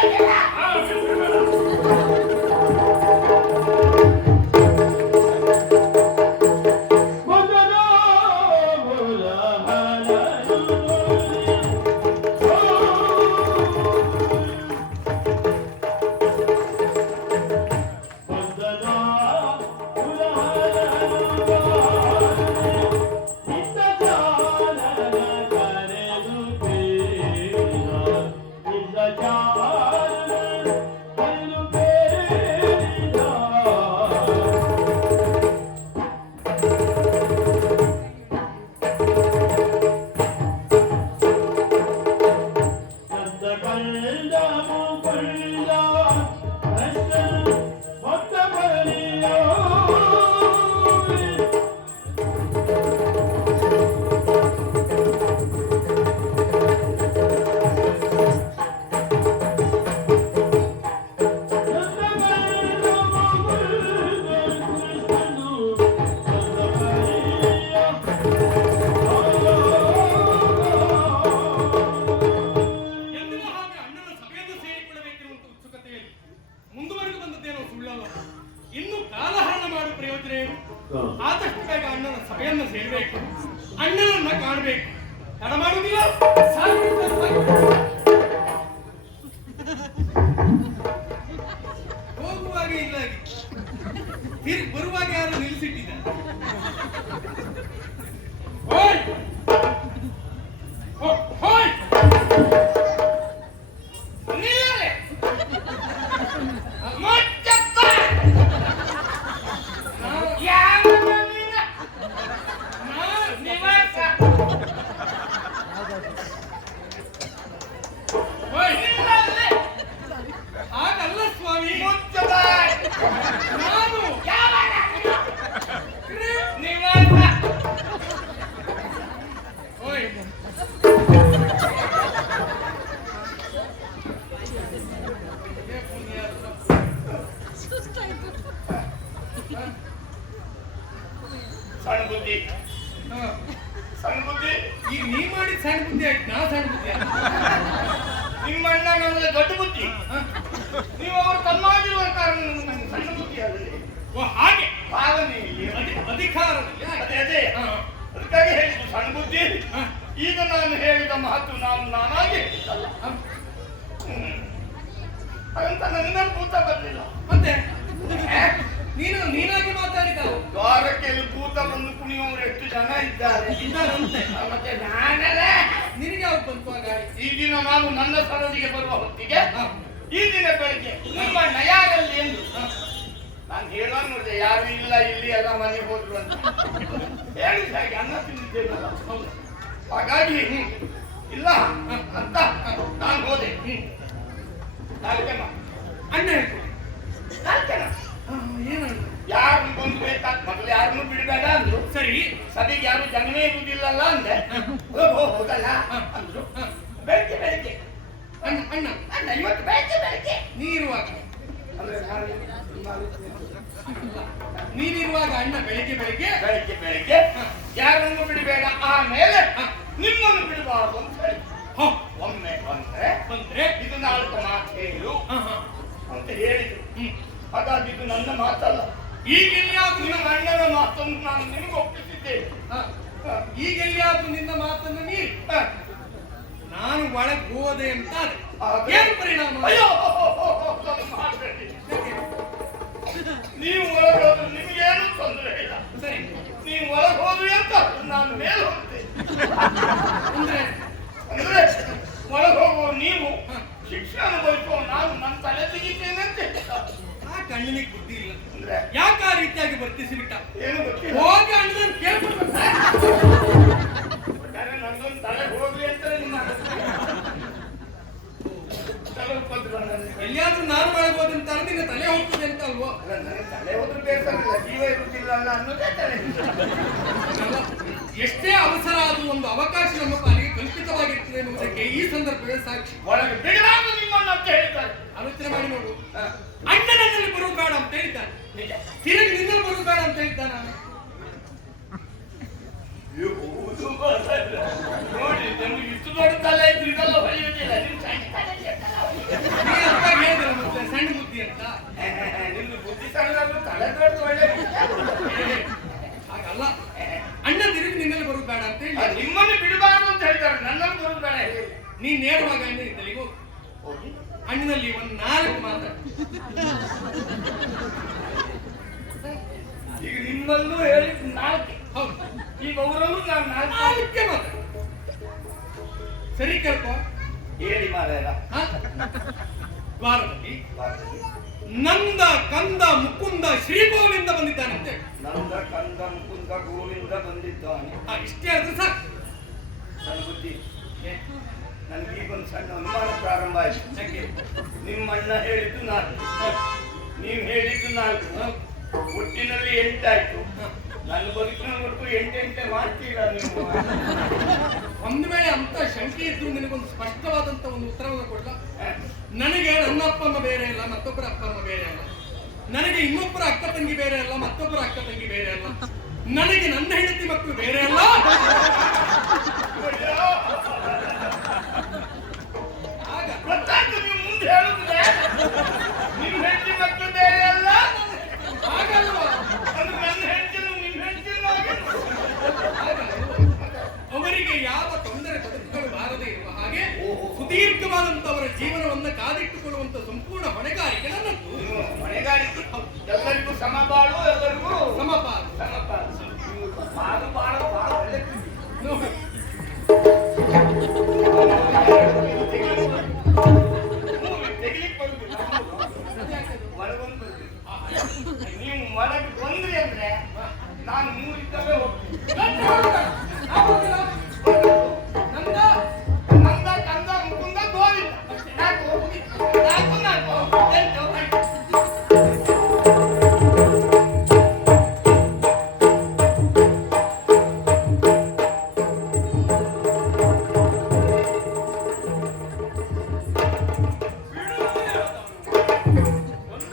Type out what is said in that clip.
Get out! ಅಣ್ಣನ ಸಭೆಯನ್ನು ಸೇರಬೇಕು. ಅಣ್ಣನನ್ನ ಕಾಣಬೇಕು. ತಡ ಮಾಡುವುದಿಲ್ಲ. ಹೋಗುವಾಗ ಇಲ್ಲ ಬರುವಾಗ ಯಾರು ನಿಲ್ಲಿಸಿಟ್ಟಿದ್ದ ಹೋಯ್! ಹೋಯ್! ಸಣ್ಣ ಬುದ್ಧಿ. ಸಣ್ಣ ಬುದ್ಧಿ ಈಗ ನೀ ಮಾಡಿದ ಸಣ್ಣ ಬುದ್ಧಿ ಆಯ್ತು, ನಾ ಸಣ್ಣ ಬುದ್ಧಿ ನಿಮ್ಮ ಅಣ್ಣ ನಮಗೆ ದೊಡ್ಡ ಬುದ್ಧಿ ಹಾ? ನೀವು ಅವರು ತಮ್ಮಾಗಿರುವ ಕಾರಣ ನಮಗೆ ಸಣ್ಣ ಬುದ್ಧಿ ಆಗಲಿ ಓ ಹಾಗೆ ಭಾವನೆಯಲ್ಲಿ ಅಧಿ- ಅಧಿಕಾರದಲ್ಲಿ ಹಾಗೆ. ಅದೇ ಅದೇ ಹಾ. ಅದಕ್ಕಾಗಿ ಹೇಳಿದ್ದು ಸಣ್ಣ ಬುದ್ಧಿ ಹಾ. ಈಗ ನಾನು ಹೇಳಿದ ಮಹತ್ವ ನಾನು ನಾನಾಗಿ ಹೇಳಿದ್ದಲ್ಲ ಹಾ. ಹ್ಮ್. ಹಾಗಂತ ನನ್ನ ಭೂತ ಬರಲಿಲ್ಲ. ಮತ್ತೆ ನೀನು ನೀನಾಗಿ ಮಾತಾಡಿದ? ದ್ವಾರಕ್ಕೆ ಭೂತ ಬಂದು ಕುಣಿಯುವವರು ಎಷ್ಟು ಜನ ಇದ್ದಾರೆ? ಇದ್ದಾರಂತೆ. ಮತ್ತೆ ನಾನಲ್ಲ ನಿನಗೆ ಅವ್ರು ಬಂತು ಈ ದಿನ ನಾನು ನನ್ನ ಸರದಿಗೆ ಬರುವ ಹೊತ್ತಿಗೆ. ಈ ದಿನ ಬೆಳಿಗ್ಗೆ ನಿಮ್ಮ ನಯಾರಲ್ಲಿ ಎಂದು. ನಾನು ಹೇಳೋಣ ನೋಡಿದೆ ಯಾರು ಇಲ್ಲ ಇಲ್ಲಿ ಎಲ್ಲ ಮನೆಗೆ ಹೋದ್ರು ಅಂತ. ಹೇಳಿದ ಹಾಗೆ ಅನ್ನ ತಿಂದಿದ್ದೇನಲ್ಲ. ಹಾಗಾಗಿ ಇಲ್ಲ ಅಂತ ನಾನು ಹೋದೆ. ನಾಲ್ಕೆನ ಅಣ್ಣ ಏನಂತ ಯಾರನ್ನು ಬಂದು ಬೇಕಾದ ಮೊದಲು ಯಾರನ್ನು ಬಿಡಬೇಡ ಅಂದ್ರು. ಸರಿ. ಸದಿಗೆ ಯಾರು ಜನವೇ ಇರುವುದಿಲ್ಲಲ್ಲ ಅಂದೆ. ಹೋಗಲ್ಲ ಅಂದ್ರು. ಬೆಳಗ್ಗೆ ಬೆಳಗ್ಗೆ. ಅಣ್ಣ ಅಣ್ಣ. ಅಣ್ಣ ಇವತ್ತು ಬೆಳಗ್ಗೆ ಬೆಳಗ್ಗೆ. ನೀರುವಾಗ ನೀನಿರುವಾಗ ಅಣ್ಣ ಬೆಳಿಗ್ಗೆ ಬೆಳಿಗ್ಗೆ? ಬೆಳಿಗ್ಗೆ ಬೆಳಿಗ್ಗೆ. ಯಾರನ್ನು ಬಿಡಬೇಡ? ಆಮೇಲೆ ನಿಮ್ಮನ್ನು ಬಿಡಬಾರದು ಅಂತ ಹೇಳಿ. ಒಮ್ಮೆ ಬಂದ್ರೆ ಬಂದ್ರೆ? ಇದು ನಾಲ್ಕು. ಅಂತ ಹೇಳಿದ್ರು. ಹಾಗಾಗಿ ಇದು ನನ್ನ ಮಾತಲ್ಲ. ಈಗ ಎಲ್ಲಿಯಾದ್ರೂ ನಿಮ್ಮ ಅಣ್ಣನ ಮಾತನ್ನು ನಾನು ನಿಮಗೆ ಒಪ್ಪಿಸಿದ್ದೇನೆ ಹಾ. ಈಗ ಎಲ್ಲಿಯಾದ್ರೂ ನಿನ್ನ ಮಾತನ್ನು ನೀ ನಾನು ಒಳಗೆ ಹೋದೆ ಅಂತ ಏನು ಪರಿಣಾಮ? ಅಯ್ಯೋ. ನೀವು ಒಳಗೆ ಹೋದ್ರೆ ನಿಮಗೇನು ತೊಂದರೆ ಇಲ್ಲ. ಸರಿ. ನೀವು ಒಳಗೆ ಹೋದ್ರಿ ಅಂತ ನಾನು ಮೇಲೆ ಹೋಗ್ತೇನೆ ಅಂದ್ರೆ ಒಳಗೆ ಹೋಗುವ ನೀವು ಶಿಕ್ಷೆ ಅನುಭವಿಸುವ ನಾನು ನನ್ನ ತಲೆ ತೆಗಿತೇನೆ ಅಂತ ಹೇಳಿದ. ಆ ಕಣ್ಣಿನಿಗೆ ಬುದ್ಧಿ ಇಲ್ಲ ಅಂದ್ರೆ ಯಾಕೆ ಆ ರೀತಿಯಾಗಿ ವರ್ತಿಸಿಬಿಟ್ಟ ಏನು ಗೊತ್ತಿಲ್ಲ ಹೋಗಿ ಅಣ್ಣನ ಕೇಳ್ಬಿಟ್ಟು ಯಾರೋ ನಂದೊಂದು ತಲೆ ಹೋಗ್ಲಿ ಅಂತ ನಿಮ್ಮ ತಲೆ ಉಪದ್ರ ನನಗೆ. ಎಲ್ಲಿಯಾದ್ರೂ ನಾನು ಒಳಗೆ ಹೋದೆ ಅಂತ ಆದ್ರೆ ನಿನ್ನ ತಲೆ ಹೋಗ್ತದೆ ಅಂತ ಅಲ್ವೋ ಅಲ್ಲ, ನನಗೆ ತಲೆ ಹೋದ್ರೆ ಬೇಕಾಗಿಲ್ಲ ಜೀವ ಇರುವುದಿಲ್ಲ ಅಲ್ಲ ಅನ್ನೋದೇ ತಲೆ ಅಲ್ಲ, ಎಷ್ಟೇ ಅವಸರ ಆದರೂ ಒಂದು ಅವಕಾಶ ನಮ್ಮ ಪಾಲಿಗೆ ಕಲ್ಪಿತವಾಗಿರ್ತದೆ ಎನ್ನುವುದಕ್ಕೆ ಈ ಸಂದರ್ಭದಲ್ಲಿ ಸಾಕ್ಷಿ. ಒಳಗೆ ಬಿಡಬಾರ್ದು ನಿಮ್ಮನ್ನು ಅಂತ ಹೇಳ್ತಾರೆ ಆಲೋಚನೆ ಮಾಡಿ ನೋಡು. ಅಣ್ಣನಲ್ಲಿ ಬರುವ ಬೇಡ ಅಂತ ಹೇಳ್ತಾನೆ ತಿರುಗಿ ನಿನ್ನಲ್ಲಿ ಬರುವುದು ಬೇಡ ಅಂತ ಹೇಳಿದ್ದಾನ. ನೀನ್ ನೇರವಾಗಿ ಅಣ್ಣ ಇದ್ದಲ್ಲಿಗೆ ಹೋಗಿ. ಅಣ್ಣನಲ್ಲಿ ಒಂದ್ ನಾಲ್ಕು ಮಾತಾಡ. ಈಗ ನಿಮ್ಮಲ್ಲೂ ಹೇಳಿ ನಾಲ್ಕು. ಹೌದು. ಈಗ ಅವರಲ್ಲೂ ನಾನು ನಾಲ್ಕು ಮಾತಾಡ. ಸರಿ ಕೇಳ್ಕೊ ಹೇಳಿ ಮಾರಾಯ? ದ್ವಾರದಲ್ಲಿ ನಂದ ಕಂದ ಮುಕುಂದ ಶ್ರೀಗೋವಿಂದ ಬಂದಿದ್ದಾನಂತೆ ನಂದ ಕಂದ ಮುಕುಂದ ಗೋವಿಂದ ಬಂದಿದ್ದಾನೆ. ಇಷ್ಟೇ ಆದ್ರೆ ಸಾಕು. ನನ್ನ ಬುದ್ಧಿ ಏ, ನನಗೆ ಈಗ ಒಂದು ಸಣ್ಣ ಅನುಮಾನ ಪ್ರಾರಂಭ ಆಯ್ತು ಯಾಕೆ? ನಿಮ್ಮ ಅಣ್ಣ ಹೇಳಿದ್ದು ನಾಲ್ಕು. ಹ, ನೀವು ಹೇಳಿದ್ದು ನಾಲ್ಕು. ಒಟ್ಟಿನಲ್ಲಿ ಎಂಟಾಯ್ತು. ನನ್ನ ಬದುಕಿನವರೆಗೂ ಎಂಟೆಂಟೆ ಮಾಡ್ತೀರಾ ನೀವು? ಒಂದು ವೇಳೆ ಅಂತ ಶಂಕೆ ಇದ್ದು ನಿನಗೊಂದು ಸ್ಪಷ್ಟವಾದಂತ ಒಂದು ಉತ್ತರವನ್ನು ಕೊಡ್ಲ? ನನಗೆ ನನ್ನ ಅಪ್ಪ ಅಮ್ಮ ಬೇರೆ ಇಲ್ಲ ಮತ್ತೊಬ್ಬರ ಅಪ್ಪ ಅಮ್ಮ ಬೇರೆ ಅಲ್ಲ. ನನಗೆ ಇನ್ನೊಬ್ಬರ ಅಕ್ಕ ತಂಗಿ ಬೇರೆ ಅಲ್ಲ ಮತ್ತೊಬ್ಬರ ಅಕ್ಕ ತಂಗಿ ಬೇರೆ ಅಲ್ಲ. ನನಗೆ ನನ್ನ ಹೆಂಡತಿ ಮಕ್ಕಳು ಬೇರೆ ಅಲ್ಲ. ಸರ್ಕಾರದಂತವರ ಜೀವನವನ್ನ ಕಾದಿಟ್ಟುಕೊಳ್ಳುವಂತ ಸಂಪೂರ್ಣ ಹೊಣೆಗಾರಿಕೆ ನನ್ನದು ಹೊಣೆಗಾರಿಕೆ ಎಲ್ಲರಿಗೂ ಸಮಬಾಳು ಎಲ್ಲರಿಗೂ ಸಮಪಾಲು ಸಮಪಾಲು ಬಾಳು ಬಾಳು ನೀವು ಮರಕ್ಕೆ ಬಂದ್ರಿ ಅಂದ್ರೆ ನಾನು